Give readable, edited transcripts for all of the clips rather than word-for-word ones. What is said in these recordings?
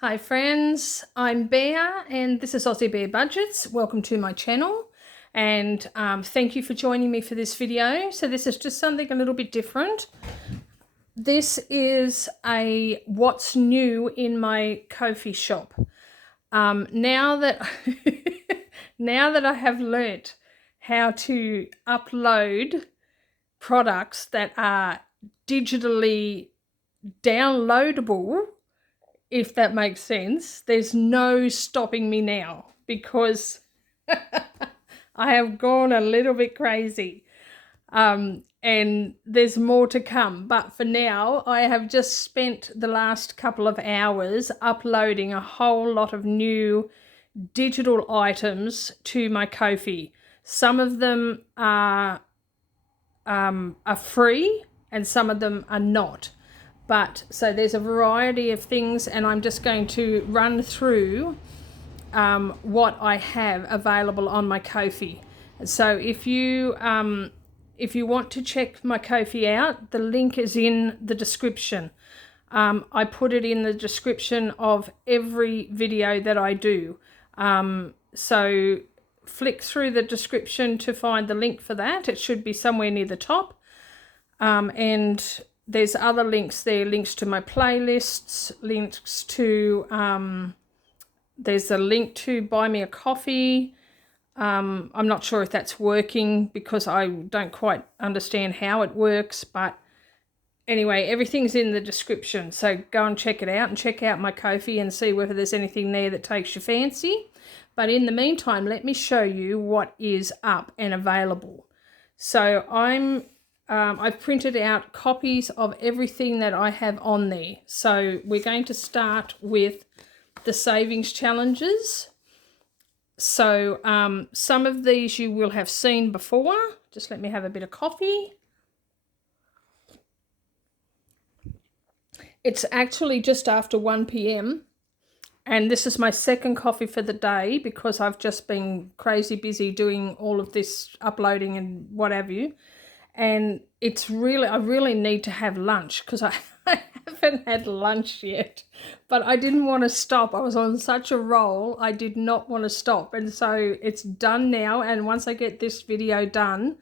Hi friends, I'm Bear and this is Aussiebearbudgets. Welcome to my channel and thank you for joining me for this video. So this is just something a little bit different. This is a what's new in my Ko-fi shop. Now that now that I have learnt how to upload products that are digitally downloadable, if that makes sense, there's no stopping me now because I have gone a little bit crazy. And there's more to come. But for now, I have just spent the last couple of hours uploading a whole lot of new digital items to my Ko-fi. Some of them are free and some of them are not. But so there's a variety of things, and I'm just going to run through what I have available on my Ko-fi. So if you want to check my Ko-fi out, the link is in the description. I put it in the description of every video that I do. So flick through the description to find the link for that. It should be somewhere near the top. And there's other links there, links to my playlists, links to, there's a link to buy me a coffee. I'm not sure if that's working because I don't quite understand how it works, but anyway, everything's in the description. So go and check it out and check out my Ko-fi and see whether there's anything there that takes your fancy. But in the meantime, let me show you what is up and available. So I've printed out copies of everything that I have on there. So we're going to start with the savings challenges. So some of these you will have seen before. Just let me have a bit of coffee. It's actually just after 1 p.m. and this is my second coffee for the day because I've just been crazy busy doing all of this uploading and what have you. And it's really, I really need to have lunch because I haven't had lunch yet, but I didn't want to stop. I was on such a roll, I did not want to stop. And so it's done now. And once I get this video done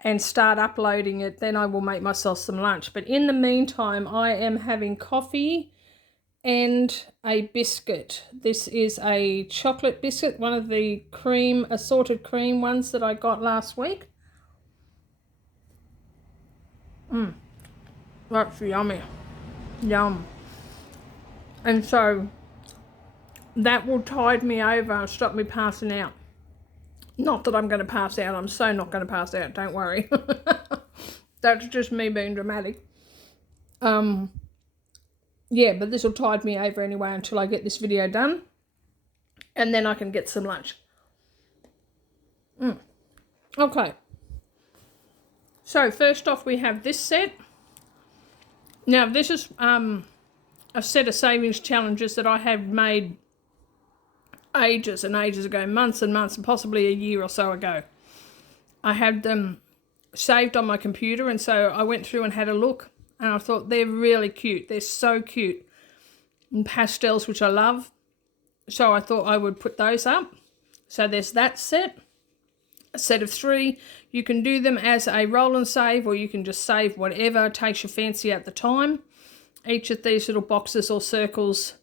and start uploading it, then I will make myself some lunch. But in the meantime, I am having coffee and a biscuit. This is a chocolate biscuit, one of the cream, assorted cream ones that I got last week. That's yummy. Yum. And so that will tide me over and stop me passing out. Not that I'm going to pass out. I'm so not going to pass out. Don't worry. That's just me being dramatic. Yeah, but this will tide me over anyway until I get this video done. And then I can get some lunch. Okay. So first off, we have this set. Now this is a set of savings challenges that I have made ages and ages ago, months and months, and possibly a year or so ago. I had them saved on my computer, and so I went through and had a look, and I thought they're really cute. They're so cute. And pastels, which I love. So I thought I would put those up. So there's that set. A set of 3. You can do them as a roll and save, or you can just save whatever takes your fancy at the time. Each of these little boxes or circles,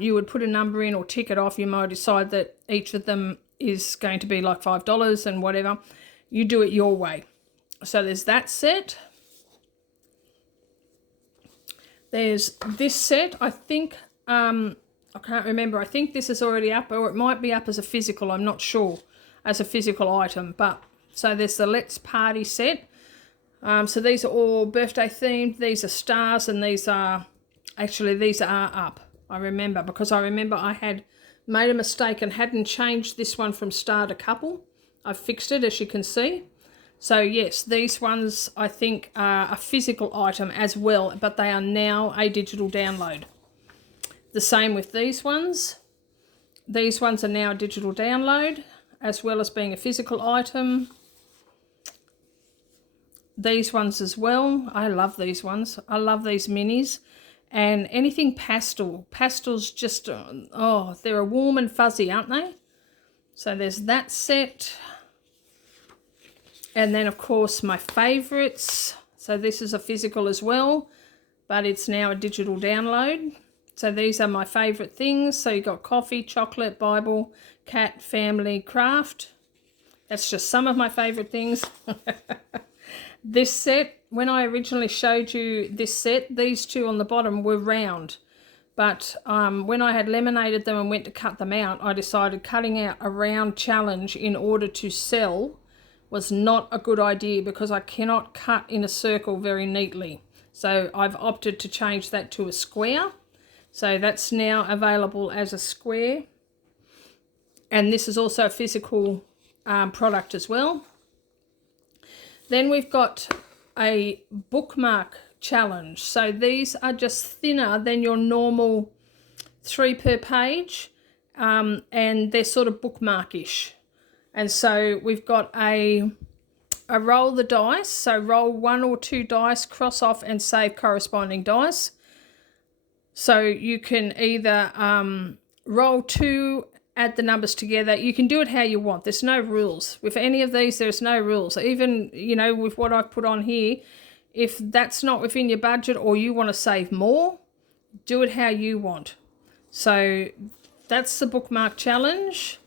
you would put a number in or tick it off. You might decide that each of them is going to be like $5 and whatever. You do it your way. So there's that set. There's this set. I think, I can't remember. I think this is already up, or it might be up as a physical. I'm not sure. As a physical item, but so there's the Let's Party set. So these are all birthday themed. These are stars, and these are up. I remember because I remember I had made a mistake and hadn't changed this one from star to couple. I've fixed it, as you can see. So yes, these ones I think are a physical item as well, but they are now a digital download. The same with these ones. These ones are now a digital download, as well as being a physical item. These ones as well. I love these ones. I love these minis. and anything pastel. Pastels just, oh, they're warm and fuzzy, aren't they? So there's that set. And then, of course, my favourites. So this is a physical as well, but it's now a digital download. So these are my favourite things. So you've got coffee, chocolate, Bible, cat, family, craft. That's just some of my favourite things. This set, when I originally showed you this set, these two on the bottom were round. But when I had laminated them and went to cut them out, I decided cutting out a round challenge in order to sell was not a good idea because I cannot cut in a circle very neatly. So I've opted to change that to a square. So that's now available as a square. And this is also a physical product as well. Then we've got a bookmark challenge. So these are just thinner than your normal 3 per page, and they're sort of bookmarkish. And so we've got a roll the dice. So roll 1 or 2 dice, cross off and save corresponding dice. So you can either roll 2, add the numbers together. You can do it how you want. There's no rules. With any of these, there's no rules. Even, you know, with what I've put on here, if that's not within your budget or you want to save more, do it how you want. So that's the bookmark challenge.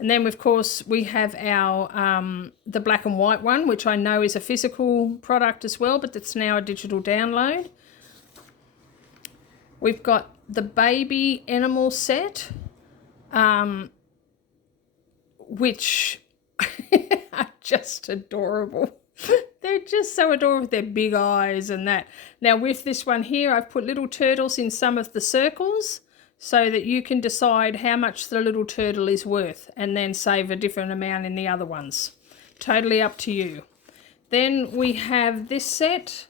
And then, of course, we have our the black and white one, which I know is a physical product as well, but it's now a digital download. We've got the baby animal set, which are just adorable. They're just so adorable with their big eyes and that. Now, with this one here, I've put little turtles in some of the circles, so that you can decide how much the little turtle is worth and then save a different amount in the other ones. Totally up to you. Then we have this set.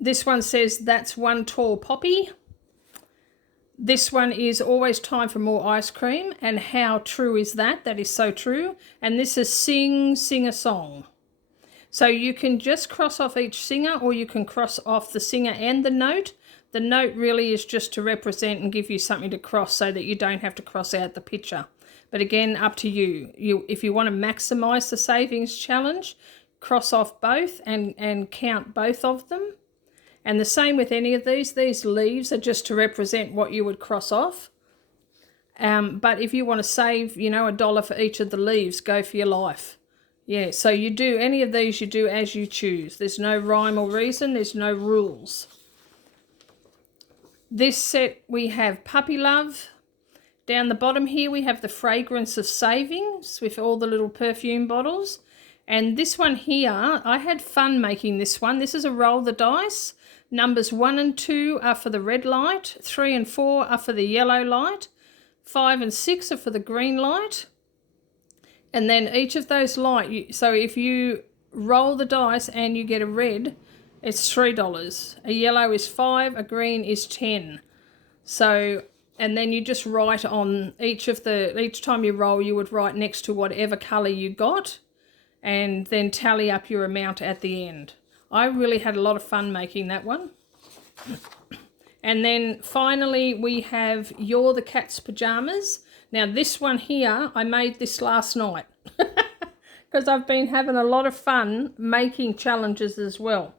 This one says that's one tall poppy. This one is always time for more ice cream, and how true is that? That is so true. And this is sing a song. So you can just cross off each singer, or you can cross off the singer and the note. The note really is just to represent and give you something to cross so that you don't have to cross out the picture. But again, up to you. If you want to maximise the savings challenge, cross off both and count both of them. And the same with any of these. These leaves are just to represent what you would cross off. But if you want to save, you know, $1 for each of the leaves, go for your life. Yeah, so you do any of these, you do as you choose. There's no rhyme or reason. There's no rules. This set we have Puppy Love. Down the bottom here we have the Fragrance of Savings with all the little perfume bottles. And this one here, I had fun making this one. This is a roll the dice. Numbers 1 and 2 are for the red light. 3 and 4 are for the yellow light. 5 and 6 are for the green light. And then each of those light, so if you roll the dice and you get a red, it's $3. A yellow is 5, a green is 10. So, and then you just write on each time you roll, you would write next to whatever colour you got, and then tally up your amount at the end. I really had a lot of fun making that one. And then finally we have You're the Cat's Pyjamas. Now this one here, I made this last night because I've been having a lot of fun making challenges as well.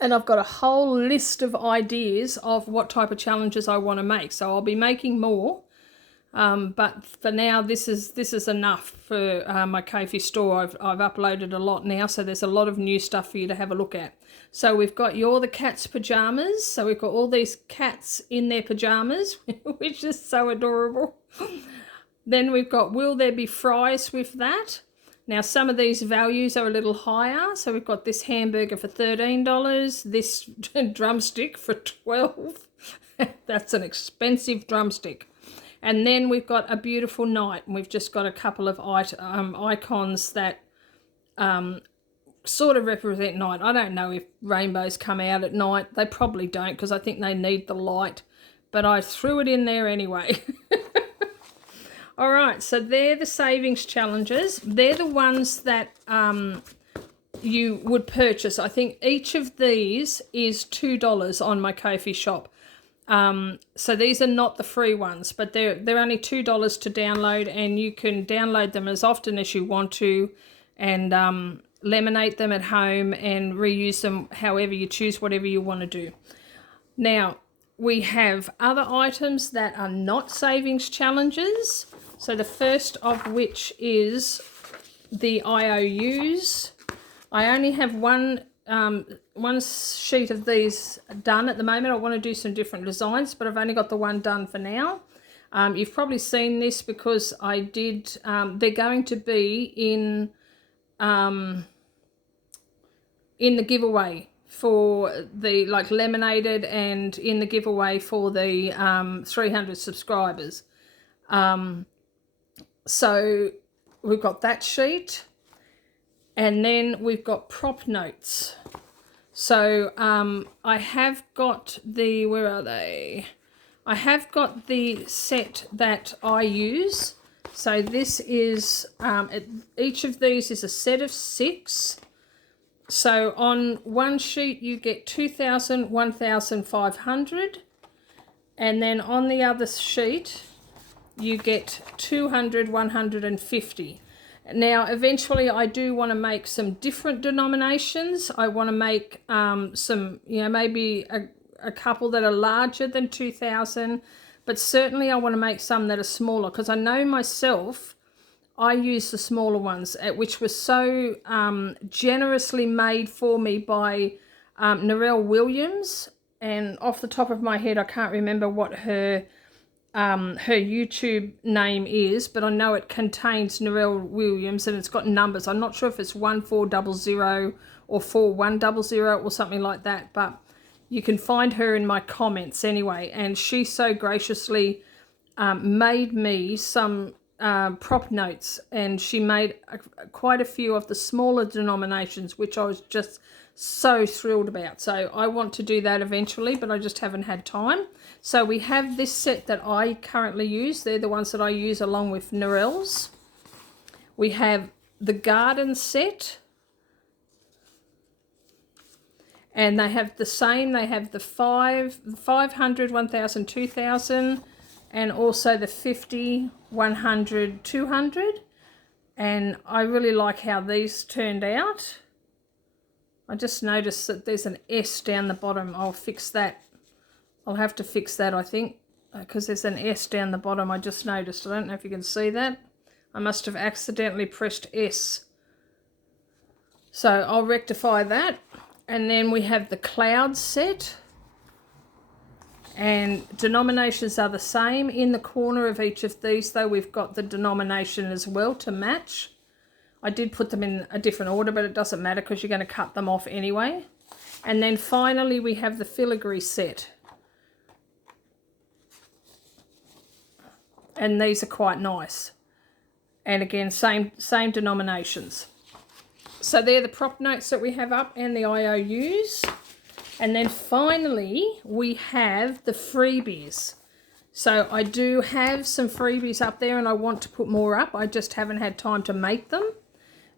And I've got a whole list of ideas of what type of challenges I want to make. So I'll be making more. But for now, this is enough for my Ko-fi store. I've uploaded a lot now, so there's a lot of new stuff for you to have a look at. So we've got You're the Cat's Pyjamas. So we've got all these cats in their pyjamas, which is so adorable. Then we've got Will There Be Fries with that? Now some of these values are a little higher. So we've got this hamburger for $13, this drumstick for $12. That's an expensive drumstick. And then we've got A Beautiful Night, and we've just got a couple of icons that sort of represent night. I don't know if rainbows come out at night. They probably don't, because I think they need the light. But I threw it in there anyway. All right, so they're the savings challenges. They're the ones that you would purchase. I think each of these is $2 on my Ko-fi shop. So these are not the free ones, but they're only $2 to download, and you can download them as often as you want to, and laminate them at home and reuse them however you choose, whatever you want to do. Now, we have other items that are not savings challenges. So the first of which is the IOUs. I only have one sheet of these done at the moment. I want to do some different designs, but I've only got the one done for now. You've probably seen this because I did, they're going to be in the giveaway for the, like, laminated, and in the giveaway for the 300 subscribers. So we've got that sheet, and then we've got prop notes. So I have got the, where are they? I have got the set that I use. So this is, each of these is a set of 6. So on one sheet you get 2,000, 1,500, and then on the other sheet you get 200, 150. Now eventually I do want to make some different denominations. I want to make some, maybe a couple that are larger than 2,000, but certainly I want to make some that are smaller, because I know myself, I use the smaller ones, which were so generously made for me by Narelle Williams. And off the top of my head, I can't remember what her YouTube name is, but I know it contains Narelle Williams, and it's got numbers. I'm not sure if it's 1400 or 4100 or something like that, but you can find her in my comments anyway. And she so graciously made me some prop notes, and she made quite a few of the smaller denominations, which I was just so thrilled about. So I want to do that eventually, but I just haven't had time. So we have this set that I currently use. They're the ones that I use along with Narelle's. We have the garden set, and they have the same. They have the 500, 1,000, 2,000, and also the 50, 100, 200. And I really like how these turned out. I just noticed that there's an S down the bottom. I'll fix that. I'll have to fix that, I think, because there's an S down the bottom. I just noticed. I don't know if you can see that. I must have accidentally pressed S. So I'll rectify that. And then we have the cloud set. And denominations are the same. In the corner of each of these, though, we've got the denomination as well to match. I did put them in a different order, but it doesn't matter because you're going to cut them off anyway. And then finally, we have the filigree set. And these are quite nice. And again, same denominations. So they're the prop notes that we have up, and the IOUs. And then finally, we have the freebies. So I do have some freebies up there, and I want to put more up. I just haven't had time to make them.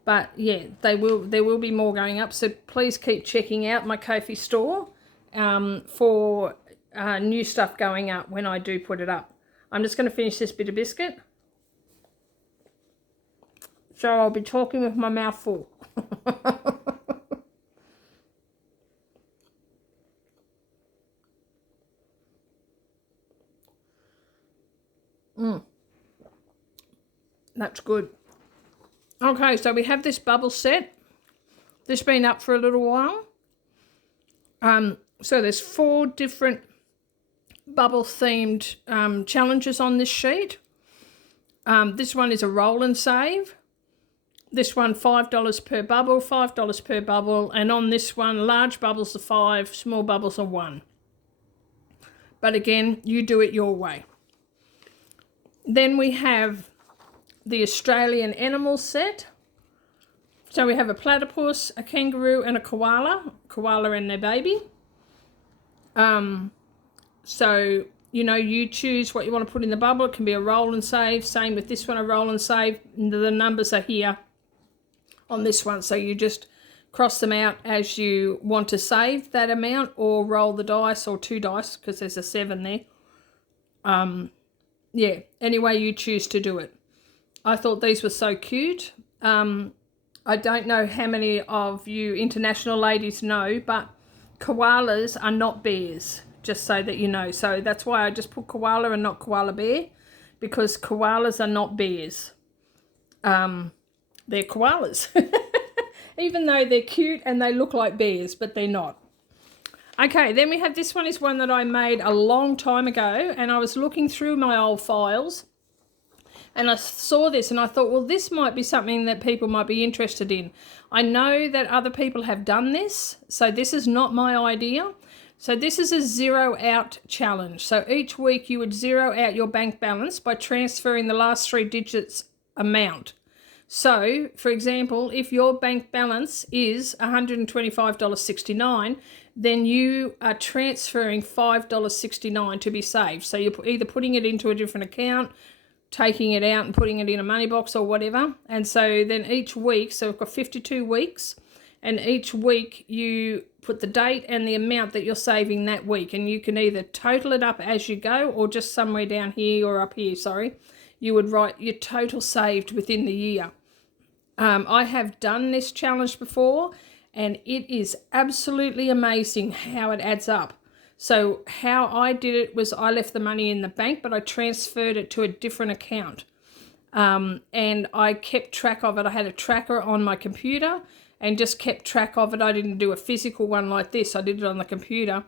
But yeah, there will be more going up. So please keep checking out my Ko-fi store for new stuff going up when I do put it up. I'm just going to finish this bit of biscuit. So I'll be talking with my mouth full. That's good. Okay, so we have this bubble set. This has been up for a little while. So there's 4 different bubble themed challenges on this sheet. This one is a roll and save. This one, $5 per bubble, $5 per bubble. And on this one, large bubbles are 5, small bubbles are 1. But again, you do it your way. Then we have the Australian animal set. So we have a platypus, a kangaroo, and a koala and their baby. So, you choose what you want to put in the bubble. It can be a roll and save. Same with this one, a roll and save. The numbers are here on this one. So you just cross them out as you want to save that amount, or roll the dice, or 2 dice, because there's a 7 there. Yeah, any way you choose to do it. I thought these were so cute. I don't know how many of you international ladies know, but koalas are not bears, just so that you know. So that's why I just put koala and not koala bear, because koalas are not bears. They're koalas. Even though they're cute and they look like bears, but they're not. Okay, then we have this one, is one that I made a long time ago, and I was looking through my old files and I saw this and I thought, well, this might be something that people might be interested in. I know that other people have done this, so this is not my idea. So this is a zero out challenge. So each week you would zero out your bank balance by transferring the last 3 digits amount. So, for example, if your bank balance is $125.69, then you are transferring $5.69 to be saved. So you're either putting it into a different account, taking it out and putting it in a money box or whatever. And so then each week, so we've got 52 weeks, and each week you put the date and the amount that you're saving that week. And you can either total it up as you go, or just somewhere down here or up here, sorry. You would write your total saved within the year. I have done this challenge before, and it is absolutely amazing how it adds up. So how I did it was I left the money in the bank, but I transferred it to a different account. And I kept track of it. I had a tracker on my computer and just kept track of it. I didn't do a physical one like this. I did it on the computer.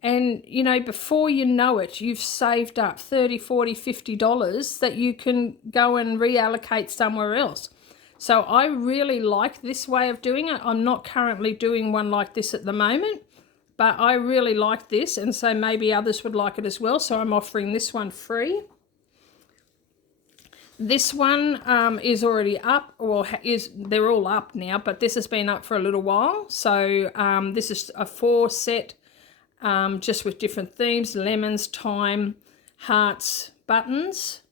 And, you know, before you know it, you've saved up $30, $40, $50 that you can go and reallocate somewhere else. So I really like this way of doing it. I'm not currently doing one like this at the moment, but I really like this, and so maybe others would like it as well. So I'm offering this one free. This one is already up, or they're all up now, but this has been up for a little while. So this is a 4 set. Just with different themes: lemons, thyme, hearts, buttons.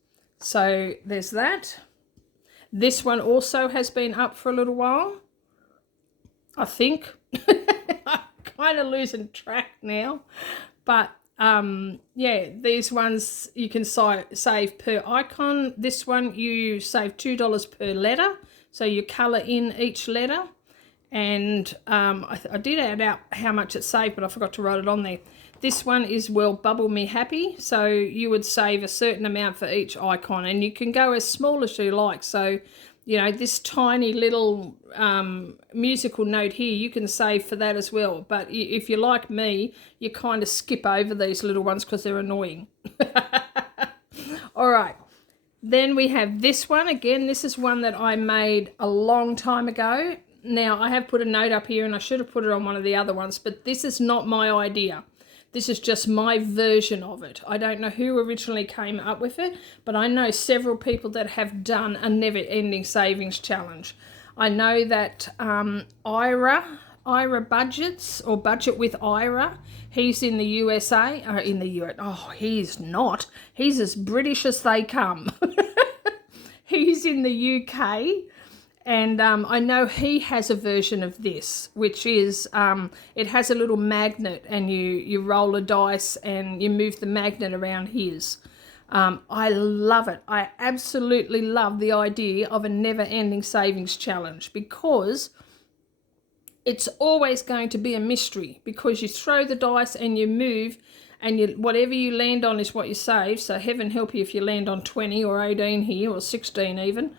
So there's that. This one also has been up for a little while, I think. I'm kind of losing track now. But yeah, these ones you can save per icon. This one you save $2 per letter. So you colour in each letter. And I did add out how much it saved, but I forgot to write it on there. This one is Well Bubble Me Happy. So you would save a certain amount for each icon, and you can go as small as you like. So, you know, this tiny little musical note here, you can save for that as well. But if you're like me, you kind of skip over these little ones because they're annoying. All right. Then we have this one. Again, this is one that I made a long time ago. Now, I have put a note up here, and I should have put it on one of the other ones, but this is not my idea. This is just my version of it. I don't know who originally came up with it, but I know several people that have done a never-ending savings challenge. I know that Ira Budgets, or Budget with Ira, he's in the USA, in the US. Oh, he's not. He's as British as they come. He's in the UK. And I know he has a version of this, which is, it has a little magnet, and you roll a dice and you move the magnet around his. I love it. I absolutely love the idea of a never-ending savings challenge, because it's always going to be a mystery, because you throw the dice and you move, and whatever you land on is what you save. So heaven help you if you land on 20 or 18 here, or 16 even.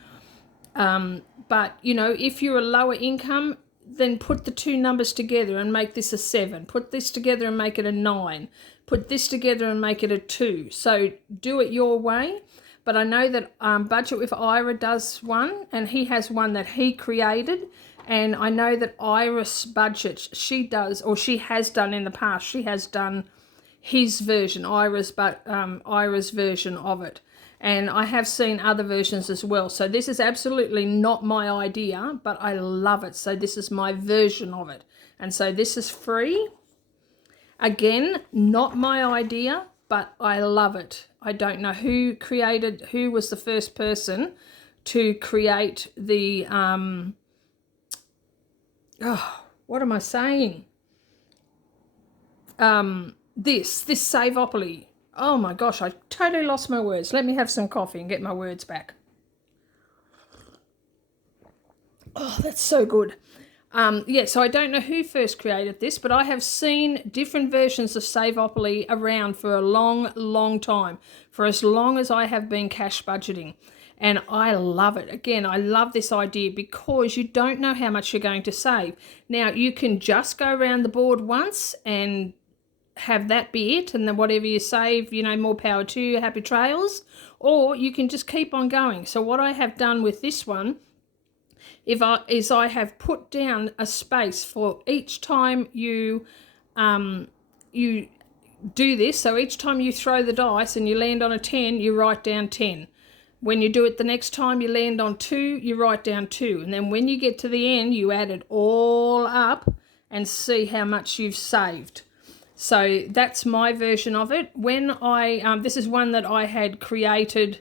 But, you know, if you're a lower income, then put the 2 numbers together and make this a 7. Put this together and make it a 9. Put this together and make it a 2. So do it your way. But I know that Budget with Ira does one, and he has one that he created. And I know that Iris Budget, she does, or she has done in the past, she has done his version, Ira's version of it. And I have seen other versions as well. So this is absolutely not my idea, but I love it. So this is my version of it. And so this is free. Again, not my idea, but I love it. I don't know who was the first person to create the Oh, what am I saying? This Saveopoly. Oh my gosh, I totally lost my words. Let me have some coffee and get my words back. Oh, that's so good. Yeah, so I don't know who first created this, but I have seen different versions of Saveopoly around for a long, long time, for as long as I have been cash budgeting. And I love it. Again, I love this idea because you don't know how much you're going to save. Now, you can just go around the board once and have that be it, and then whatever you save, you know, more power to you, happy trails. Or you can just keep on going. So what I have done with this one is I have put down a space for each time you you do this. So each time you throw the dice and you land on a 10, you write down 10. When you do it the next time you land on 2, you write down 2. And then when you get to the end, you add it all up and see how much you've saved. So that's my version of it. When I this is one that I had created,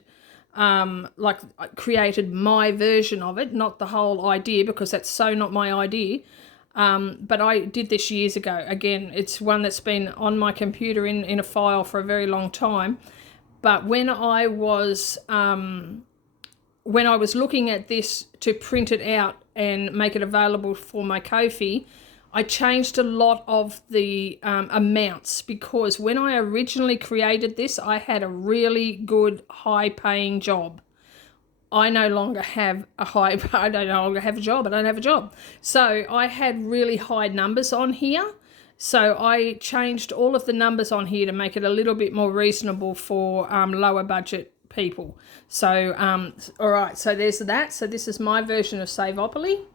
like I created my version of it, not the whole idea, because that's so not my idea. But I did this years ago. Again, it's one that's been on my computer in a file for a very long time. But when I was looking at this to print it out and make it available for my Ko-fi, I changed a lot of the amounts, because when I originally created this, I had a really good high-paying job. I no longer have a I no longer have a job. I don't have a job. So I had really high numbers on here. So I changed all of the numbers on here to make it a little bit more reasonable for lower budget people. So, all right, so there's that. So this is my version of Saveopoly.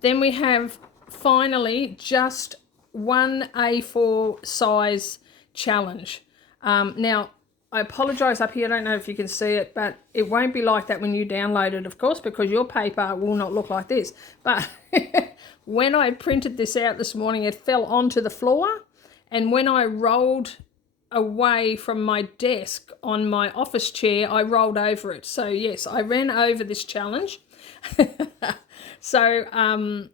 Then we have finally just one A4 size challenge. Now, I apologise up here, I don't know if you can see it, but it won't be like that when you download it, of course, because your paper will not look like this. But when I printed this out this morning, it fell onto the floor, and when I rolled away from my desk on my office chair, I rolled over it. So yes, I ran over this challenge. So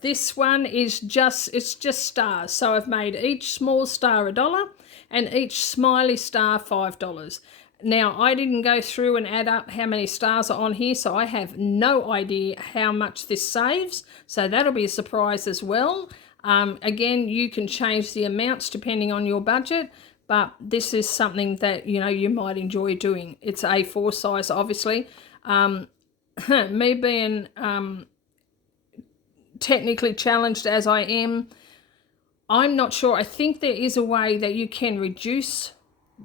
this one is just stars. So I've made each small star $1 and each smiley star $5. Now, I didn't go through and add up how many stars are on here, so I have no idea how much this saves. So that'll be a surprise as well. Again, you can change the amounts depending on your budget, but this is something that, you know, you might enjoy doing. It's A4 size, obviously. Me being technically challenged as I am, I'm not sure. I think there is a way that you can reduce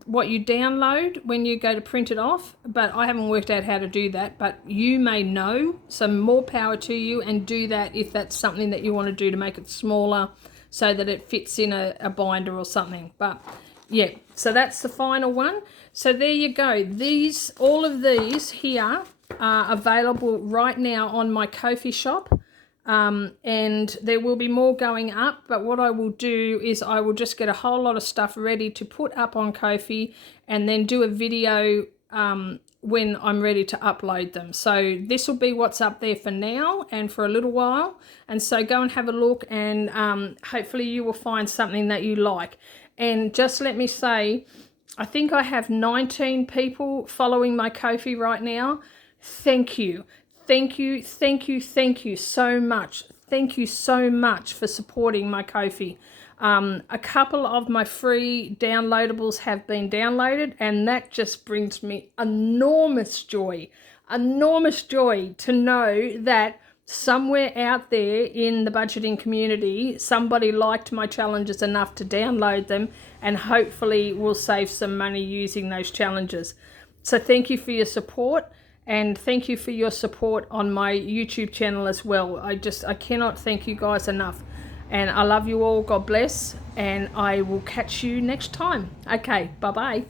what you download when you go to print it off, but I haven't worked out how to do that. But you may know, so more power to you, and do that if that's something that you want to do to make it smaller so that it fits in a binder or something. But yeah, so that's the final one. So there you go. All of these here are available right now on my Ko-fi shop. And there will be more going up, but what I will do is I will just get a whole lot of stuff ready to put up on Ko-fi and then do a video when I'm ready to upload them. So this will be what's up there for now and for a little while. And so go and have a look, and hopefully you will find something that you like. And just let me say, I think I have 19 people following my Ko-fi right now. Thank you. Thank you, thank you, thank you so much. Thank you so much for supporting my Ko-fi. A couple of my free downloadables have been downloaded, and that just brings me enormous joy to know that somewhere out there in the budgeting community, somebody liked my challenges enough to download them, and hopefully will save some money using those challenges. So thank you for your support. And thank you for your support on my YouTube channel as well. I cannot thank you guys enough. And I love you all. God bless. And I will catch you next time. Okay, bye-bye.